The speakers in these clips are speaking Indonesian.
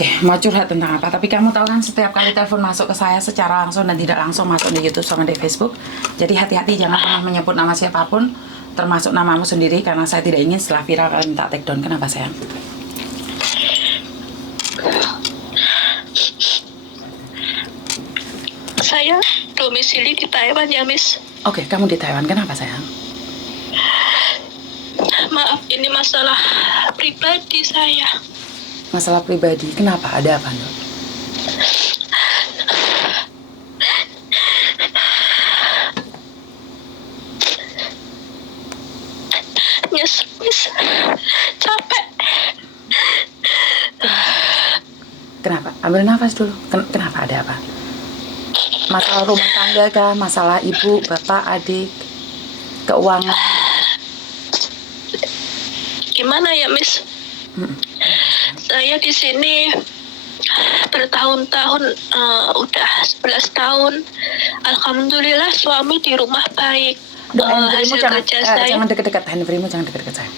Oke, mau curhat tentang apa? Tapi kamu tahu kan setiap kali telepon masuk ke saya secara langsung dan tidak langsung masuk di YouTube sama di Facebook. Jadi hati-hati jangan pernah menyebut nama siapapun, termasuk namamu sendiri, karena saya tidak ingin setelah viral kalian minta take down. Kenapa sayang? Saya domisili di Taiwan ya, Miss. Oke, kamu di Taiwan. Kenapa sayang? Maaf, ini masalah pribadi saya. Masalah pribadi. Kenapa? Ada apa, Dok? Nyesek, Miss. Capek. Kenapa? Ambil nafas dulu. Kenapa? Ada apa? Masalah rumah tangga kah? Masalah ibu, bapak, adik, keuangan? Gimana ya, Miss? Saya di sini bertahun-tahun, udah 11 tahun. Alhamdulillah suami di rumah baik. Handphonemu Hasil kerja saya, jangan deket-deket. Handphonemu jangan deket-deket saya.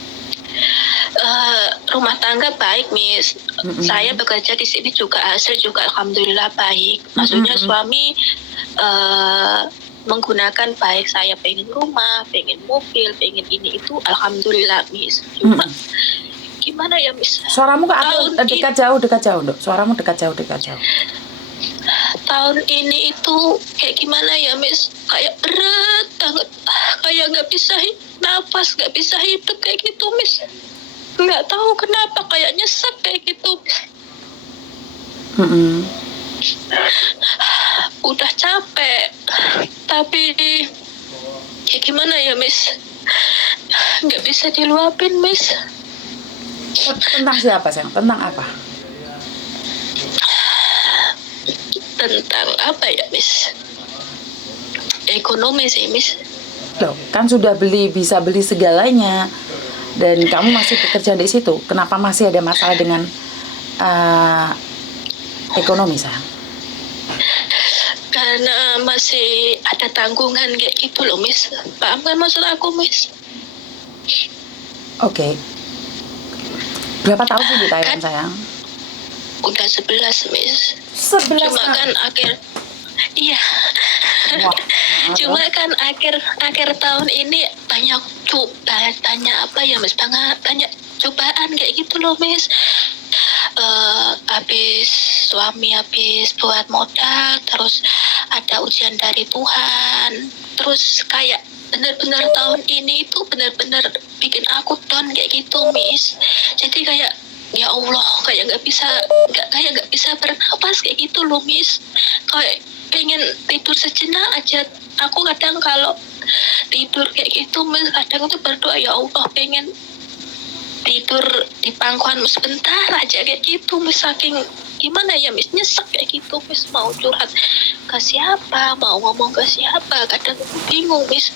rumah tangga baik, Miss. Saya bekerja di sini juga hasil juga alhamdulillah baik. Maksudnya suami menggunakan baik. Saya pengen rumah, pengen mobil, pengen ini itu alhamdulillah, Miss. Cuma gimana ya, Miss? Suaramu kok dekat jauh, Dok. Suaramu dekat jauh. Tahun ini itu kayak gimana ya, Miss? Kayak berat banget, kayak nggak bisa napas, nggak bisa hidup kayak gitu, Miss. Nggak tahu kenapa kayak nyesek kayak gitu. Udah capek, tapi ya gimana ya, Miss? Nggak bisa diluapin, Miss. Tentang siapa sayang? Tentang apa? Tentang apa ya, Miss? Ekonomi sih, Miss. Loh, kan sudah bisa beli segalanya dan kamu masih bekerja di situ. Kenapa masih ada masalah dengan ekonomi sayang? Karena masih ada tanggungan kayak gitu loh, Miss. Paham kan maksud aku, Miss? Oke. Berapa tahun sih di Taiwan sayang? Udah 11, Miss. 11 Cuma tahun. kan iya. Wah, Cuma kan akhir tahun ini banyak apa ya, Miss? Banyak cobaan kayak gitu loh, Miss. Suami habis buat modal, terus ada ujian dari Tuhan, terus kayak benar-benar tahun ini itu benar-benar bikin aku down kayak gitu, Miss. Jadi kayak ya Allah, kayak nggak bisa bernapas kayak gitu loh, Miss. Kayak pengen tidur sejenak aja. Aku kadang kalau tidur kayak gitu, Miss, kadang tuh berdoa, ya Allah, pengen tidur di pangkuan sebentar aja kayak gitu, Miss. Saking gimana ya, Miss, nyesek kayak gitu, Miss. Mau curhat ke siapa, mau ngomong ke siapa, kadang bingung, Miss.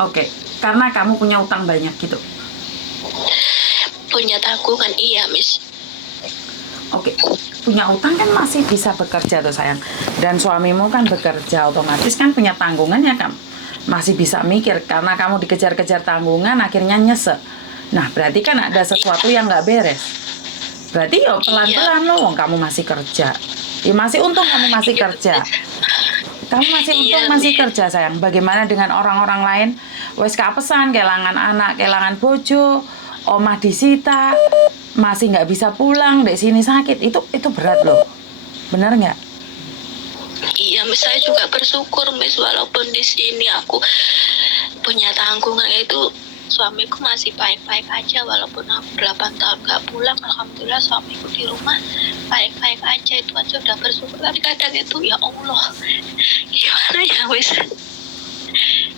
Oke, karena kamu punya utang banyak gitu. Punya tanggungan, iya, Miss. Oke, punya utang kan masih bisa bekerja tuh sayang. Dan suamimu kan bekerja, otomatis kan punya tanggungannya kan. Masih bisa mikir, karena kamu dikejar-kejar tanggungan akhirnya nyesek. Nah, berarti kan ada sesuatu yang nggak beres. Berarti ya pelan-pelan loh, kamu masih kerja. Ya masih untung kamu masih kerja. Kamu masih untung masih kerja sayang. Bagaimana dengan orang-orang lain? Wes kapesan, kehilangan anak, kehilangan bojo, omah disita, masih nggak bisa pulang, dek sini sakit. Itu berat loh. Benar nggak? Iya, Miss, saya juga bersyukur, Miss, walaupun di sini aku punya tanggungan, itu suamiku masih baik-baik aja, walaupun aku 8 tahun gak pulang. Alhamdulillah suamiku di rumah baik-baik aja, itu aja udah bersyukur. Tapi kadang itu ya Allah, gimana ya, Miss?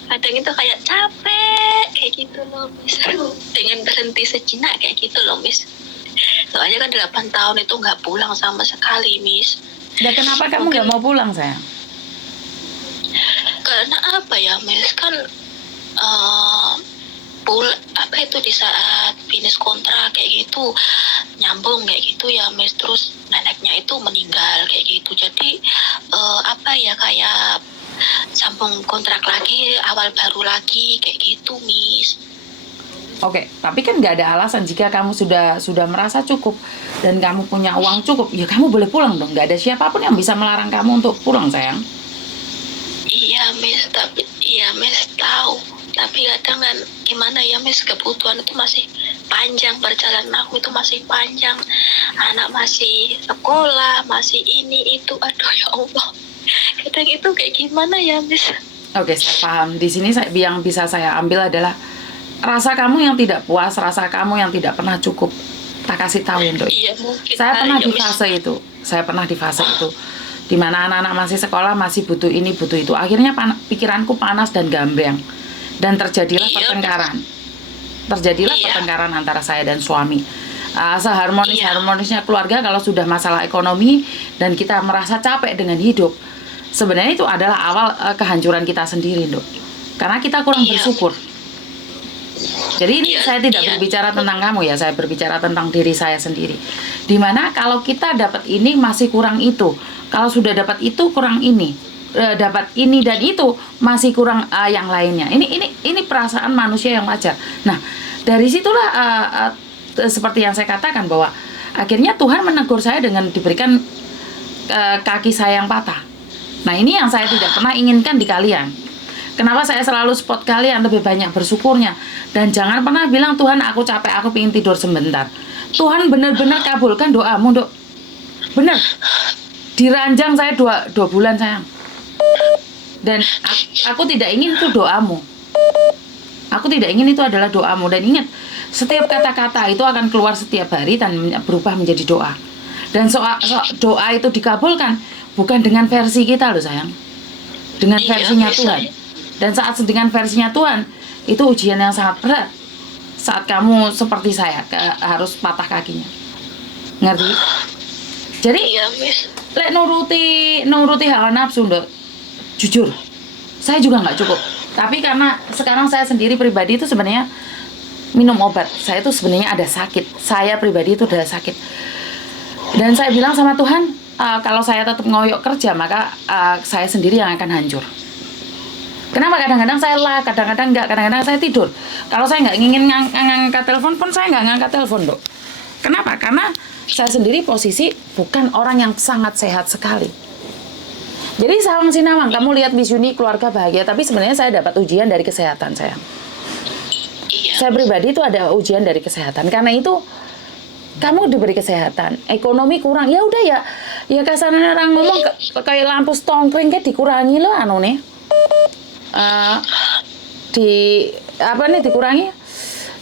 Kadang itu kayak capek kayak gitu loh, Miss. Pengen berhenti sejenak kayak gitu loh, Miss. Soalnya kan 8 tahun itu gak pulang sama sekali, Miss. Ya kenapa kamu nggak mau pulang sayang? Karena apa ya, Miss, kan apa itu di saat finish kontrak kayak gitu nyambung kayak gitu ya, Miss. Terus neneknya itu meninggal kayak gitu, jadi apa ya, kayak sambung kontrak lagi, awal baru lagi kayak gitu, Miss. Oke, tapi kan nggak ada alasan jika kamu sudah merasa cukup dan kamu punya uang cukup, ya kamu boleh pulang dong. Nggak ada siapapun yang bisa melarang kamu untuk pulang, sayang. Iya Miss, tapi iya Miss tahu. Tapi kadang kan gimana ya Miss, kebutuhan itu masih panjang, perjalanan aku itu masih panjang. Anak masih sekolah, masih ini itu, aduh ya Allah. Kadang itu kayak gimana ya Miss? Oke, saya paham. Di sini yang bisa saya ambil adalah rasa kamu yang tidak puas, rasa kamu yang tidak pernah cukup. Tak kasih tahu ya, Dok. Iya mungkin. Saya pernah ya, di Miss. fase itu. Saya pernah di fase itu. Di mana anak-anak masih sekolah, masih butuh ini, butuh itu. Akhirnya pikiranku panas dan gambreng. Dan terjadilah Iya. pertengkaran. Terjadilah Iya. pertengkaran antara saya dan suami. Seharmonis-harmonisnya Iya. keluarga kalau sudah masalah ekonomi dan kita merasa capek dengan hidup. Sebenarnya itu adalah awal kehancuran kita sendiri, Dok. Karena kita kurang Iya. bersyukur. Jadi ini Iya, saya tidak iya. berbicara tentang kamu ya, saya berbicara tentang diri saya sendiri. Dimana kalau kita dapat ini masih kurang itu, kalau sudah dapat itu kurang ini, dapat ini dan itu masih kurang yang lainnya. Ini perasaan manusia yang wajar. Nah, dari situlah seperti yang saya katakan bahwa akhirnya Tuhan menegur saya dengan diberikan kaki saya yang patah. Nah, ini yang saya tidak pernah inginkan di kalian. Kenapa saya selalu spot kalian lebih banyak bersyukurnya. Dan jangan pernah bilang, Tuhan aku capek, aku pengen tidur sebentar. Tuhan benar-benar kabulkan doamu, Dok. Benar. Diranjang saya 2 bulan, sayang. Dan aku tidak ingin itu doamu. Aku tidak ingin itu adalah doamu. Dan ingat, setiap kata-kata itu akan keluar setiap hari dan berubah menjadi doa. Dan doa itu dikabulkan bukan dengan versi kita loh, sayang. Dengan Iya, versinya Miss. Tuhan. Dan saat dengan versinya Tuhan, itu ujian yang sangat berat. Saat kamu seperti saya, harus patah kakinya. Ngerti? Jadi, Iya Miss. lek nuruti hawa nafsu, Dok. Jujur, saya juga nggak cukup. Tapi karena sekarang saya sendiri pribadi itu sebenarnya minum obat. Saya itu sebenarnya ada sakit. Saya pribadi itu udah sakit. Dan saya bilang sama Tuhan, kalau saya tetap ngoyok kerja, maka saya sendiri yang akan hancur. Kenapa kadang-kadang saya kadang-kadang enggak, kadang-kadang saya tidur. Kalau saya nggak ingin ngangkat telepon pun saya nggak ngangkat telepon, Dok. Kenapa? Karena saya sendiri posisi bukan orang yang sangat sehat sekali. Jadi sawang sinawang, kamu lihat Miss Yuni keluarga bahagia, tapi sebenarnya saya dapat ujian dari kesehatan saya. Iya. Saya pribadi itu ada ujian dari kesehatan. Karena itu kamu diberi kesehatan, ekonomi kurang, ya udah ya kasarnya orang ngomong kayak lampu stongkring kayak dikurangi loh anu nih. Dikurangi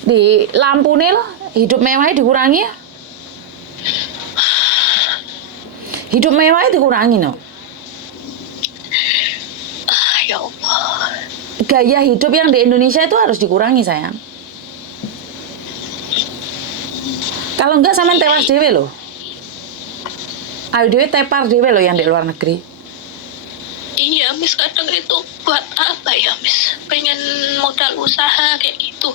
di lampu nih loh, hidup mewahnya dikurangi ya. Hidup mewahnya dikurangi no. Ya Allah. Gaya hidup yang di Indonesia itu harus dikurangi, sayang. Kalau enggak sama tewas dewe loh. Ayo dewe tepar dewe loh yang di luar negeri. Iya Miss, kadang itu buat apa ya Miss? Pengen modal usaha kayak gitu.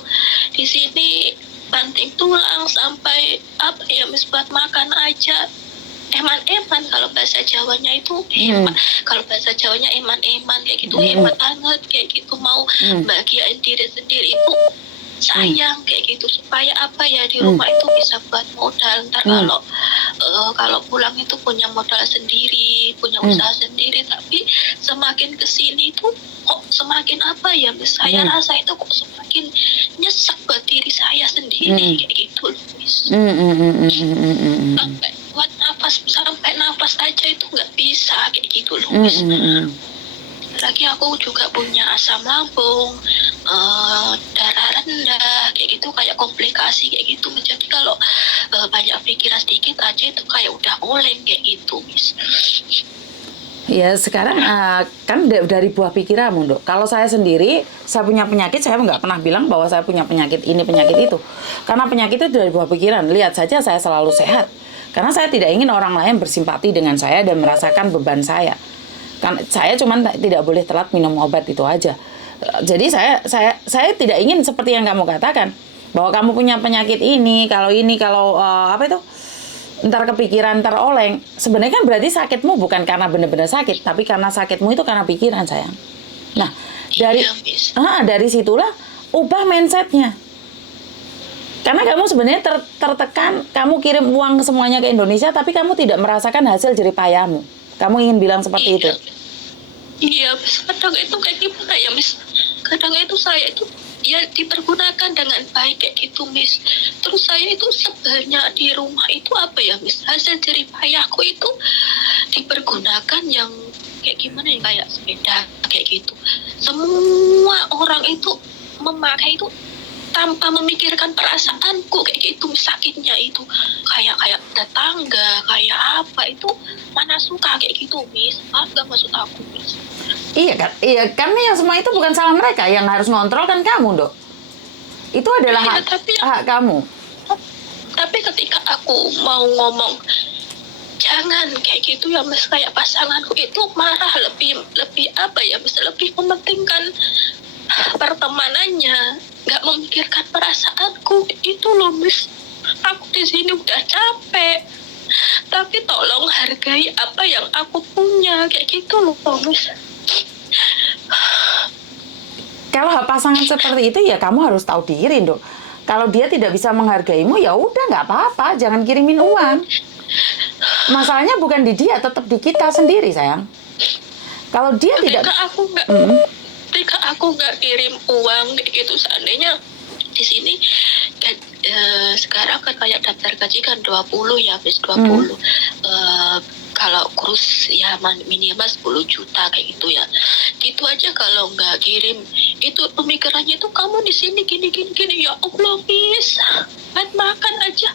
Di sini banting tulang sampai apa ya Miss, buat makan aja. Eman-eman kalau bahasa Jawanya itu kalau bahasa Jawanya eman-eman kayak gitu, hemat banget kayak gitu, mau bahagiain diri sendiri itu sayang kayak gitu, supaya apa ya di rumah itu bisa buat modal ntar kalau pulang itu punya modal sendiri, punya usaha sendiri. Tapi semakin kesini itu kok semakin apa ya Miss, saya rasa itu kok semakin nyesek buat diri saya sendiri kayak gitu loh Miss. Sampai buat sampai nafas aja itu nggak bisa kayak gitu loh Miss. Lagi aku juga punya asam lambung, darah rendah kayak gitu, kayak komplikasi kayak gitu. Jadi kalau banyak pikiran sedikit aja itu kayak udah oleng kayak gitu Miss. Ya sekarang kan dari buah pikiranmu, Dok. Kalau saya sendiri, saya punya penyakit, saya nggak pernah bilang bahwa saya punya penyakit ini, penyakit itu. Karena penyakit itu dari buah pikiran. Lihat saja saya selalu sehat. Karena saya tidak ingin orang lain bersimpati dengan saya dan merasakan beban saya. Kan saya cuma tidak boleh telat minum obat itu aja. Jadi saya tidak ingin seperti yang kamu katakan bahwa kamu punya penyakit ini kalau apa itu ntar kepikiran ntar oleng. Sebenarnya kan berarti sakitmu bukan karena benar-benar sakit, tapi karena sakitmu itu karena pikiran, sayang. Nah dari situlah ubah mindsetnya. Karena kamu sebenarnya tertekan, kamu kirim uang semuanya ke Indonesia, tapi kamu tidak merasakan hasil jerih payahmu. Kamu ingin bilang seperti itu? Iya, Miss. Kadang itu kayak gimana ya, Miss? Kadang itu saya itu ya dipergunakan dengan baik kayak gitu, Miss. Terus saya itu sebelnya di rumah itu apa ya, Miss? Hasil jerih payahku itu dipergunakan yang kayak gimana ya, kayak sepeda kayak gitu. Semua orang itu memakai itu tanpa memikirkan perasaanku kayak gitu, sakitnya itu kayak tetangga kayak apa itu mana suka kayak gitu, Miss. Nggak maksud aku, Miss. Iya kan, karena yang semua itu bukan salah mereka, yang harus ngontrol kan kamu, Dok. Itu adalah Iya, hak kamu. tapi ketika aku mau ngomong jangan kayak gitu ya, Mas, kayak pasanganku itu marah, lebih apa ya, Mas, lebih mementingkan pertemanannya, nggak memikirkan perasaanku itu loh, Miss. Aku di sini udah capek, tapi tolong hargai apa yang aku punya kayak gitu loh, Miss. Kalau pasangan seperti itu ya kamu harus tahu diri, Dok. Kalau dia tidak bisa menghargaimu ya udah nggak apa-apa, jangan kirimin uang. Masalahnya bukan di dia, tetap di kita sendiri, sayang. Kalau dia tidak, Ketika aku nggak kirim uang kayak gitu, seandainya di sini sekarang kan kayak daftar gaji kan 20 ya, Miss, 20. Kalau kurus ya minimal 10 juta kayak gitu ya. Gitu aja kalau nggak kirim. Itu pemikirannya itu kamu di sini gini. Ya Allah, Miss. Makan aja.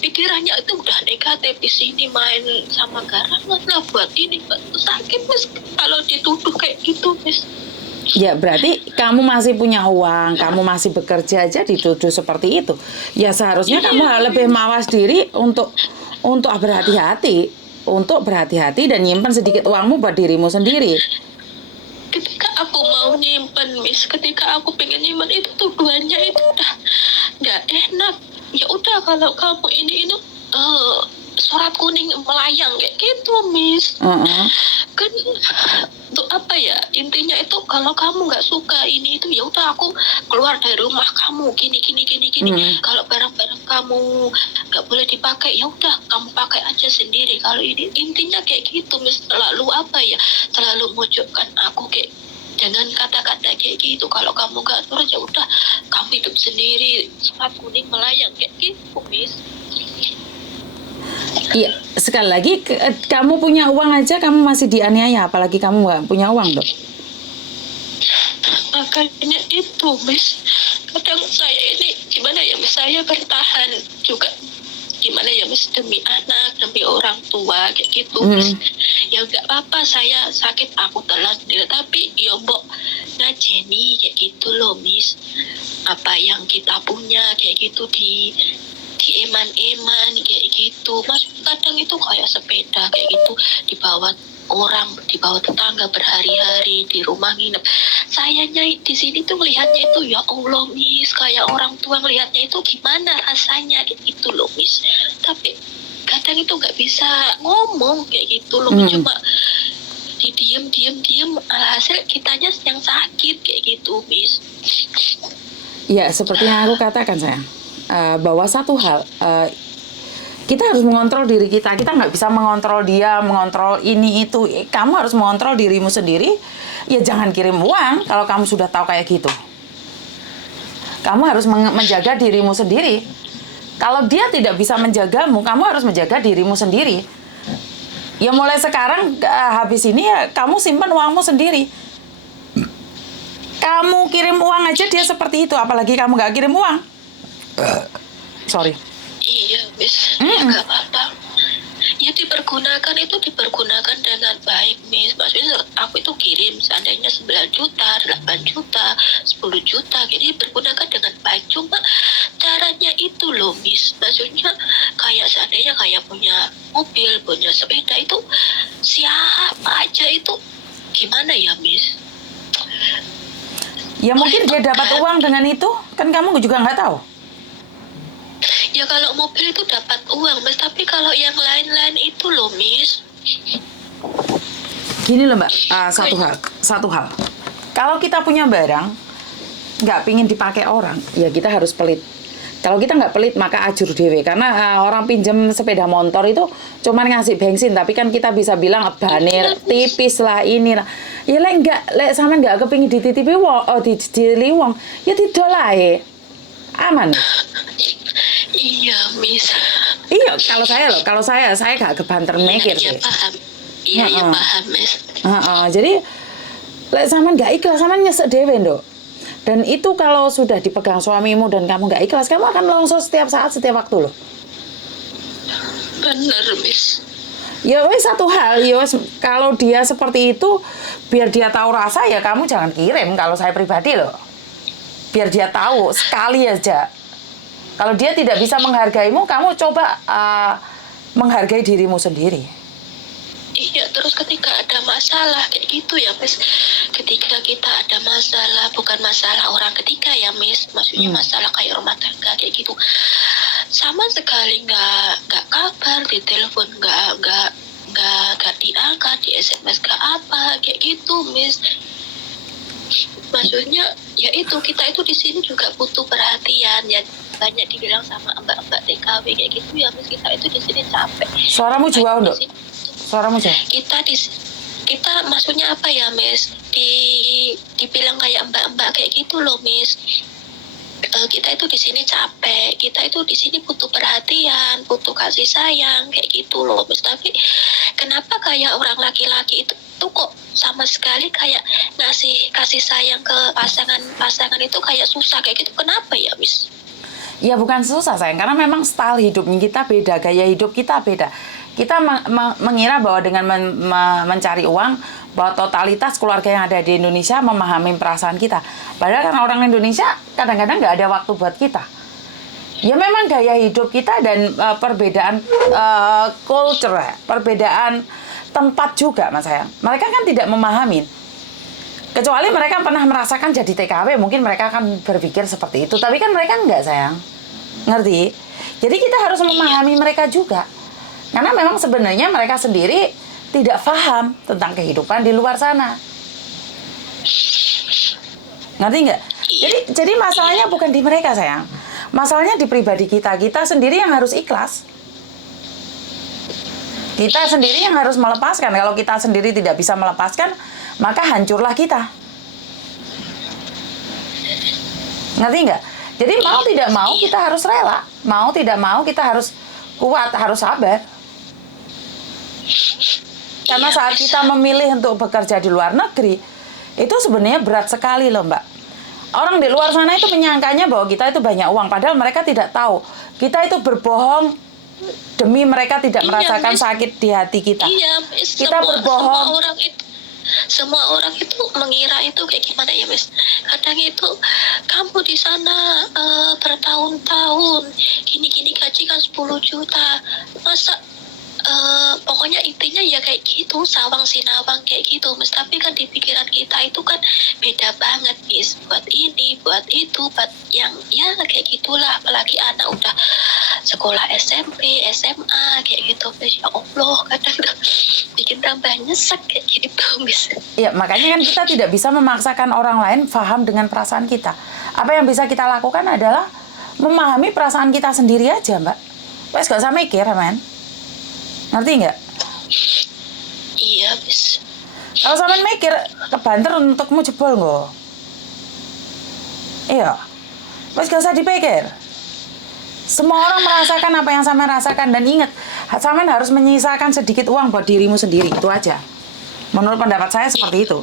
Pikirannya itu udah negatif, di sini main sama garangan lah buat ini. Sakit, Miss, kalau dituduh kayak gitu, Miss. ya berarti kamu masih punya uang, kamu masih bekerja aja dituduh seperti itu. Ya seharusnya kamu lebih mawas diri untuk berhati-hati dan nyimpan sedikit uangmu buat dirimu sendiri. Ketika aku mau nyimpen, Miss, ketika aku pengen nyimpen itu tuduhannya itu udah nggak enak. Ya udah, kalau kamu ini surat kuning melayang kayak gitu, Miss. Kan untuk apa ya, intinya itu kalau kamu nggak suka ini itu ya udah, aku keluar dari rumah kamu gini. Kalau barang-barang kamu nggak boleh dipakai ya udah kamu pakai aja sendiri. Kalau ini intinya kayak gitu, Miss. Selalu mojokkan aku kayak dengan kata-kata kayak gitu. Kalau kamu nggak nurut ya udah kamu hidup sendiri, surat kuning melayang kayak gitu, Miss. Iya, sekali lagi kamu punya uang aja kamu masih dianiaya, apalagi kamu nggak punya uang, Dok. Makanya itu, Miss, kadang saya ini gimana ya, Miss, saya bertahan juga gimana ya, Miss, demi anak, demi orang tua kayak gitu, Miss. Ya nggak apa-apa, saya sakit aku telan, tapi ya mbok ngajeni kayak gitu loh, Miss. Apa yang kita punya kayak gitu di eman-eman kayak gitu, Mas. Kadang itu kayak sepeda kayak gitu dibawa orang, dibawa tetangga berhari-hari di rumah nginep. Sayanya di sini tuh melihatnya itu ya Allah, Miss, kayak orang tua ngelihatnya itu gimana rasanya kayak gitu loh, Miss. Tapi kadang itu nggak bisa ngomong kayak gitu loh, cuma diem, alhasil kitanya yang sakit kayak gitu, Miss. Ya, seperti yang aku katakan, sayang. Bahwa satu hal, kita harus mengontrol diri kita. Kita nggak bisa mengontrol dia, mengontrol ini itu. Kamu harus mengontrol dirimu sendiri. Ya jangan kirim uang kalau kamu sudah tahu kayak gitu. Kamu harus menjaga dirimu sendiri. Kalau dia tidak bisa menjagamu, kamu harus menjaga dirimu sendiri. Ya mulai sekarang habis ini ya kamu simpan uangmu sendiri. Kamu kirim uang aja dia seperti itu, apalagi kamu nggak kirim uang. Sorry. Iya, Miss. Nggak apa-apa. Ya dipergunakan dengan baik, Miss. Maksudnya aku itu kirim seandainya 9 juta, 8 juta, 10 juta. Jadi dipergunakan dengan baik. Cuma caranya itu loh, Miss. Maksudnya kayak seandainya kayak punya mobil, punya sepeda itu siapa aja itu gimana ya, Miss? Ya mungkin dia dapat uang dengan itu, kan kamu juga nggak tahu. Ya kalau mobil itu dapat uang, Miss, tapi kalau yang lain-lain itu loh, Miss. Gini loh, Mbak, satu hal. Kalau kita punya barang, nggak pingin dipakai orang, ya kita harus pelit. Kalau kita nggak pelit maka ajur dewe, karena orang pinjam sepeda motor itu cuman ngasih bensin, tapi kan kita bisa bilang banir tipis lah ini lah. Ya lek nggak, lek sama nggak kepingin dititipi wong, di wong, ya tidak lah ya. Aman. Iya, Miss. Iya, kalau saya gak kebanter mikir Iya, sih. paham. Iya, iya, Heeh. paham, Miss. Jadi lek sampean nggak ikhlas, sampean nyesek dewe nduk. Dan itu kalau sudah dipegang suamimu dan kamu nggak ikhlas, kamu akan longsor setiap saat, setiap waktu loh. Bener, Miss. Ya wes satu hal, ya wes kalau dia seperti itu, biar dia tahu rasa ya kamu jangan kirim kalau saya pribadi loh. Biar dia tahu sekali aja. Kalau dia tidak bisa menghargaimu, kamu coba menghargai dirimu sendiri. Iya, terus ketika ada masalah kayak gitu ya, Miss. Ketika kita ada masalah, bukan masalah orang ketiga ya, Miss. Maksudnya masalah kayak rumah tangga kayak gitu. Sama sekali nggak kabar, di telepon nggak diangkat, di SMS nggak apa kayak gitu, Miss. Maksudnya ya itu, kita itu di sini juga butuh perhatian ya. Banyak dibilang sama mbak-mbak TKW kayak gitu ya, Miss. Kita itu di sini capek. Suaramu jauh, Nduk. Suaramu jauh. Kita maksudnya apa ya, Miss? Dibilang kayak mbak-mbak kayak gitu loh, Miss. Kita itu di sini capek, kita itu di sini butuh perhatian, butuh kasih sayang kayak gitu loh, Miss. Tapi kenapa kayak orang laki-laki itu tuh kok sama sekali kayak ngasih kasih sayang ke pasangan itu kayak susah kayak gitu? Kenapa ya, Miss? Ya bukan susah sayang, karena memang style hidup kita beda, gaya hidup kita beda. Kita mengira bahwa dengan mencari uang, bahwa totalitas keluarga yang ada di Indonesia memahami perasaan kita. Padahal kan orang Indonesia kadang-kadang nggak ada waktu buat kita. Ya memang gaya hidup kita dan perbedaan culture, perbedaan tempat juga, Mas sayang. Mereka kan tidak memahami. Kecuali mereka pernah merasakan jadi TKW, mungkin mereka akan berpikir seperti itu. Tapi kan mereka enggak, sayang. Ngerti? Jadi kita harus memahami mereka juga. Karena memang sebenarnya mereka sendiri tidak paham tentang kehidupan di luar sana. Ngerti nggak? Jadi masalahnya bukan di mereka, sayang. Masalahnya di pribadi kita. Kita sendiri yang harus ikhlas. Kita sendiri yang harus melepaskan. Kalau kita sendiri tidak bisa melepaskan, maka hancurlah kita. Ngerti nggak? Jadi mau tidak mau kita harus rela. Mau tidak mau kita harus kuat, harus sabar. Karena saat kita memilih untuk bekerja di luar negeri, itu sebenarnya berat sekali loh, Mbak. Orang di luar sana itu menyangkanya bahwa kita itu banyak uang. Padahal mereka tidak tahu. Kita itu berbohong demi mereka tidak merasakan sakit di hati kita. Iya, Miss. Kita berbohong. Semua orang itu mengira itu kayak gimana ya, Miss? Kadang itu kamu di sana bertahun-tahun, gini-gini gaji kan 10 juta. Masa pokoknya intinya ya kayak gitu, sawang sinawang kayak gitu, Miss. Tapi kan di pikiran kita itu kan beda banget, Miss. Buat ini, buat itu, buat yang ya kayak gitulah. Apalagi anak udah sekolah SMP, SMA kayak gitu, Miss. Ya Allah, kadang bikin tambah nyesek kayak gitu, Miss. Ya, makanya kan kita tidak bisa memaksakan orang lain paham dengan perasaan kita. Apa yang bisa kita lakukan adalah memahami perasaan kita sendiri aja, Mbak. Wes gak usah mikir, men. Ngerti nggak? Iya, Miss. Kalau sampean mikir, kebanter untukmu jebol nggak? Iya. Wes gak usah dipikir. Semua orang merasakan apa yang sampean rasakan, dan ingat, sampean harus menyisakan sedikit uang buat dirimu sendiri, itu aja. Menurut pendapat saya seperti itu.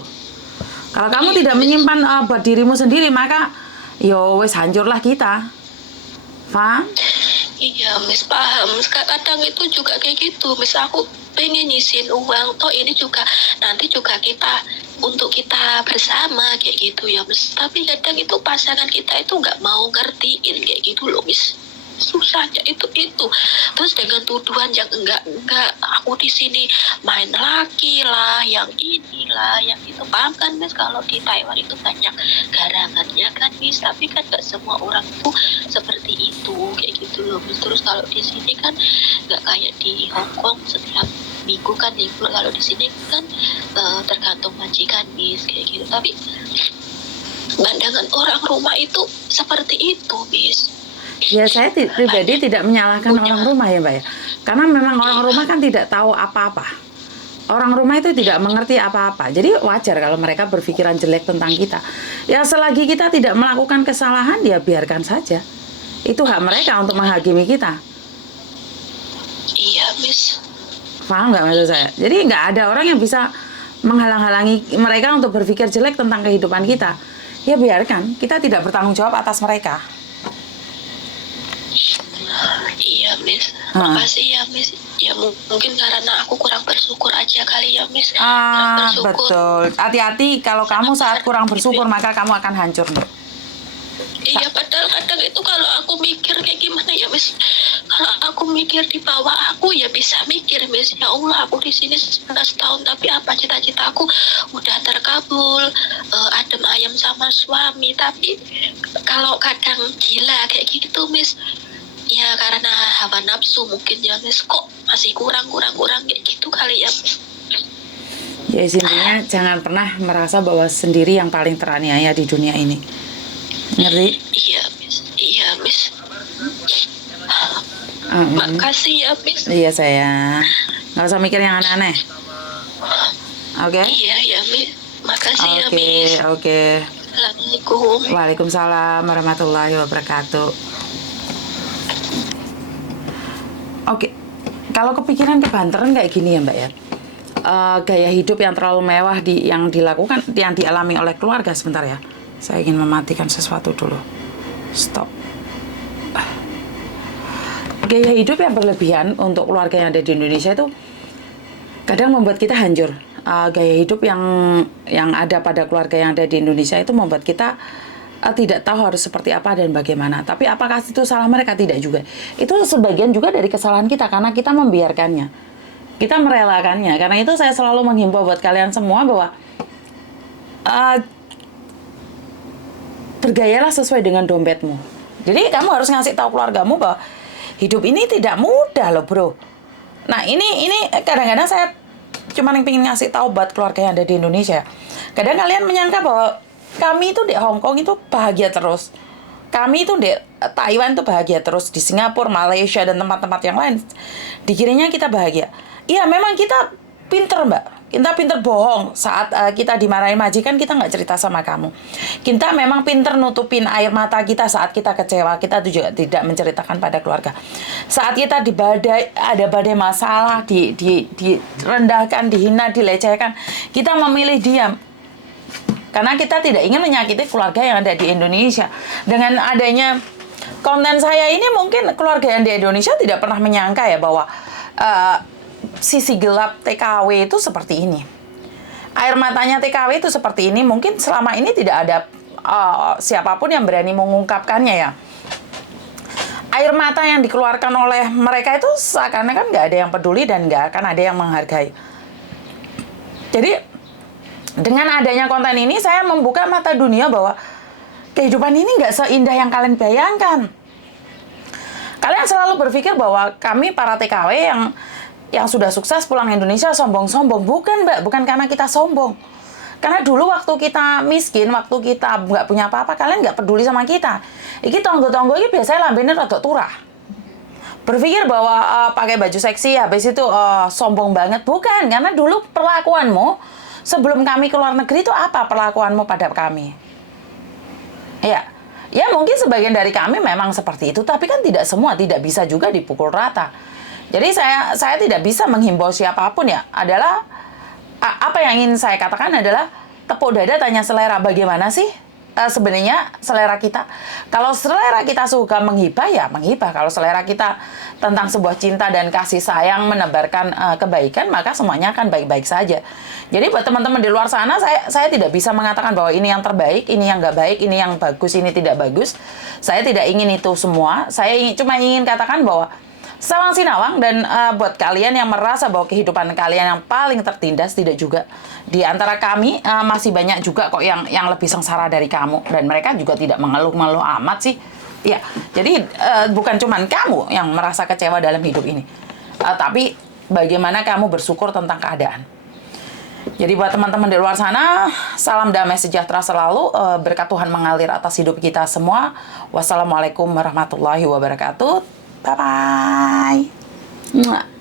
Kalau kamu tidak menyimpan buat dirimu sendiri, maka yo wes hancurlah kita. Paham? Iya, Miss, paham. Kadang itu juga kayak gitu, Miss. Aku pengen nyisin uang, toh ini juga nanti juga kita untuk kita bersama kayak gitu ya, Miss. Tapi kadang itu pasangan kita itu nggak mau ngertiin kayak gitu loh, Miss. Susahnya itu. Terus dengan tuduhan yang enggak aku di sini main laki lah, yang inilah, yang itu. Paham kan, Miss? Kalau di Taiwan itu banyak garangannya kan, Miss. Tapi kan nggak semua orang itu seperti itu kayak gitu loh, Miss. Terus kalau di sini kan nggak kayak di Hong Kong setiap minggu kan libur. Kalau di sini kan tergantung majikan, Miss, kayak gitu. Tapi pandangan orang rumah itu seperti itu, Miss. Ya saya pribadi tidak menyalahkan orang rumah ya Mbak ya. Karena memang orang rumah kan tidak tahu apa-apa. Orang rumah itu tidak mengerti apa-apa. Jadi wajar kalau mereka berpikiran jelek tentang kita. Ya selagi kita tidak melakukan kesalahan ya biarkan saja. Itu hak mereka untuk menghakimi kita. Iya, Miss. Paham nggak maksud saya? Jadi nggak ada orang yang bisa menghalang-halangi mereka untuk berpikir jelek tentang kehidupan kita. Ya biarkan, kita tidak bertanggung jawab atas mereka. Iya, Miss. Ah. Makasih ya, Miss. Ya mungkin karena aku kurang bersyukur aja kali ya, Miss. Kurang bersyukur. Betul. Hati-hati kalau kamu saat kurang bersyukur maka kamu akan hancur, Nduk. Iya, padahal kadang itu kalau aku mikir kayak gimana ya, Miss. Kalau aku mikir di bawah aku ya bisa mikir, Miss. Ya Allah, aku di sini 19 tahun tapi apa cita-citaku udah terkabul, adem ayem sama suami. Tapi kalau kadang gila kayak gitu, Miss. Ya karena hawa nafsu mungkin ya, Miss. Kok masih kurang kayak gitu kali ya, Miss. Ya intinya jangan pernah merasa bahwa sendiri yang paling teraniaya di dunia ini. Ngerti? Iya, Miss. Iya, Miss. Makasih ya, Miss. Iya sayang. Nggak usah mikir yang aneh-aneh. Oke? Iya, ya, Miss. Makasih ya, Oke, Miss. oke. Assalamualaikum. Waalaikumsalam warahmatullahi wabarakatuh. Oke, kalau kepikiran kebanteran kayak gini ya Mbak ya, gaya hidup yang terlalu mewah yang dilakukan, yang dialami oleh keluarga. Sebentar ya, saya ingin mematikan sesuatu dulu. Stop. Gaya hidup yang berlebihan untuk keluarga yang ada di Indonesia itu kadang membuat kita hancur. Gaya hidup yang ada pada keluarga yang ada di Indonesia itu membuat kita tidak tahu harus seperti apa dan bagaimana. Tapi apakah itu salah mereka? Tidak juga. Itu sebagian juga dari kesalahan kita karena kita membiarkannya. Kita merelakannya. Karena itu saya selalu menghimbau buat kalian semua bahwa bergayalah sesuai dengan dompetmu. Jadi kamu harus ngasih tahu keluargamu bahwa hidup ini tidak mudah loh, bro. Nah ini kadang-kadang saya cuma yang pengen ngasih tahu buat keluarga yang ada di Indonesia. Kadang kalian menyangka bahwa kami itu di Hong Kong itu bahagia terus. Kami itu di Taiwan itu bahagia terus. Di Singapura, Malaysia, dan tempat-tempat yang lain. Dikiranya kita bahagia. Iya, memang kita pinter, Mbak. Kita pinter bohong. Saat kita dimarahin majikan, kita nggak cerita sama kamu. Kita memang pinter nutupin air mata kita saat kita kecewa. Kita tuh juga tidak menceritakan pada keluarga. Saat kita ada badai masalah, direndahkan, dihina, dilecehkan, kita memilih diam. Karena kita tidak ingin menyakiti keluarga yang ada di Indonesia. Dengan adanya konten saya ini mungkin keluarga yang di Indonesia tidak pernah menyangka ya bahwa sisi gelap TKW itu seperti ini. Air matanya TKW itu seperti ini. Mungkin selama ini tidak ada siapapun yang berani mengungkapkannya ya. Air mata yang dikeluarkan oleh mereka itu seakan-akan nggak ada yang peduli dan nggak akan ada yang menghargai. Jadi dengan adanya konten ini, saya membuka mata dunia bahwa kehidupan ini nggak seindah yang kalian bayangkan. Kalian selalu berpikir bahwa kami para TKW yang sudah sukses pulang Indonesia sombong-sombong. Bukan, Mbak. Bukan karena kita sombong. Karena dulu waktu kita miskin, waktu kita nggak punya apa-apa, kalian nggak peduli sama kita. Iki tonggo-tonggo ini biasanya lambene rada turah. Berpikir bahwa pakai baju seksi, habis itu sombong banget. Bukan, karena dulu perlakuanmu sebelum kami ke luar negeri itu apa perlakuanmu pada kami? Ya mungkin sebagian dari kami memang seperti itu, tapi kan tidak semua, tidak bisa juga dipukul rata. Jadi saya tidak bisa menghimbau siapapun ya. Adalah apa yang ingin saya katakan adalah tepuk dada tanya selera, bagaimana sih sebenarnya selera kita. Kalau selera kita suka menghibah ya menghibah. Kalau selera kita tentang sebuah cinta dan kasih sayang menebarkan kebaikan, maka semuanya akan baik-baik saja. Jadi buat teman-teman di luar sana, saya tidak bisa mengatakan bahwa ini yang terbaik, ini yang nggak baik, ini yang bagus, ini tidak bagus. Saya tidak ingin itu semua. Saya cuma ingin katakan bahwa Sawang Sinawang, dan buat kalian yang merasa bahwa kehidupan kalian yang paling tertindas, tidak juga. Di antara kami masih banyak juga kok yang lebih sengsara dari kamu, dan mereka juga tidak mengeluh-ngeluh amat sih. Ya, jadi bukan cuman kamu yang merasa kecewa dalam hidup ini, tapi bagaimana kamu bersyukur tentang keadaan. Jadi buat teman-teman di luar sana, salam damai sejahtera selalu, berkat Tuhan mengalir atas hidup kita semua. Wassalamualaikum warahmatullahi wabarakatuh. Bye-bye.